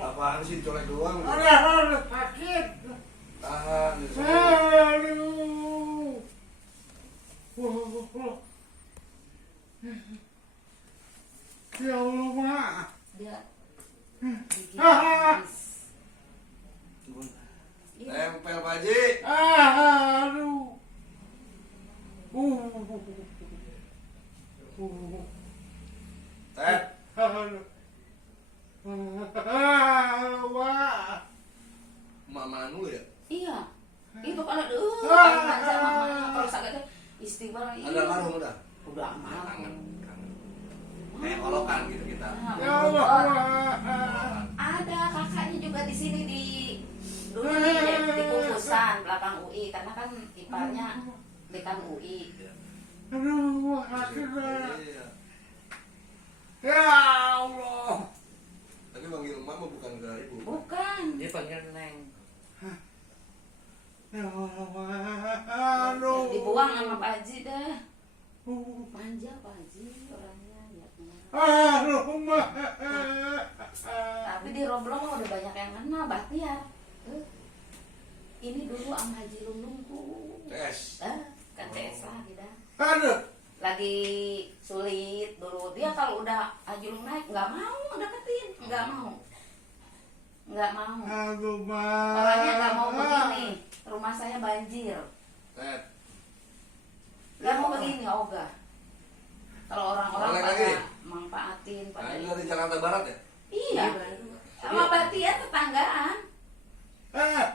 Apaan sih, colek doang? Aduh, sakit. Tahan. Aduh. Ya Allah, Mak. Dia gigit habis. Tempel Pak Haji. Aduh. Tet. Aduh. Wah. Mama lu ya? Iya. Itu kan paling manja mama kalau sakitnya istighfar. Ada marhum udah? Udah Ya, aman. kangen. Kayak olokan gitu kita. Ya Allah. Ada kakaknya juga di sini di dulu di Kukusan belakang UI karena kan iparnya dekan UI. Aduh, sakit. Iya. Ya Allah. Tapi manggil mama bukan ke ibu. Bukan. Dia panggil Neng. Ya Allah. Aduh. Dibuang sama Pak Haji dah. Manja Pak Haji orangnya ya. Aduh, Mak. Tapi di Roblong udah banyak yang kenal Bahtiar. Ini dulu sama Haji Lulung tuh. Tes. Kan TS lagi dah. Aduh. Lagi sulit dulu dia kalau udah Haji Lulung naik nggak mau deketin, nggak mau. Aduh, Mak. Orangnya nggak mau begini. Rumah saya banjir. Tet. Nggak mau begini ogah. Kalau orang-orang Boleh pada lagi? manfaatin Nah, pada ini dari Jakarta Barat ya? iya. Sama Bahtiar tetanggaan. Ah.